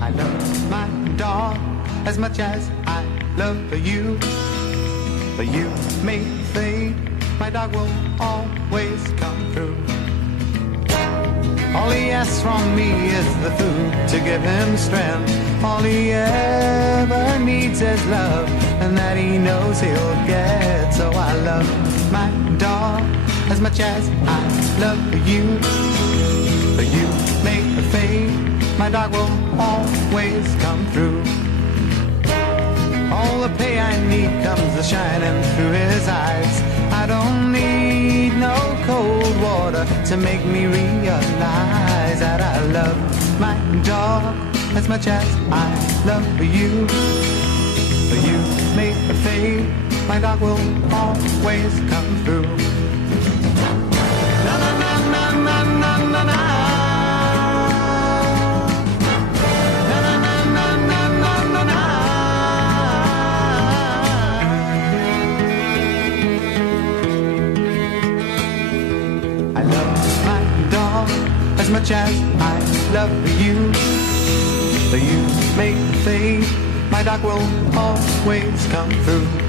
I love my dog as much as I love you. But you may fade, my dog will always come through. All he asks from me is the food to give him strength. All he ever needs is love, and that he knows he'll get. So I love my dog as much as I love you. But you may fade, my dog will always come through. All the pay I need comes shining through his eyes. I don't need no cold water to make me realize that I love my dog as much as I love you. But you may fade, my dog will always come through. Na na na na na na na na. Na na na na na na na na. I love my dog as much as I love you. But you may fade, my dog will always come through.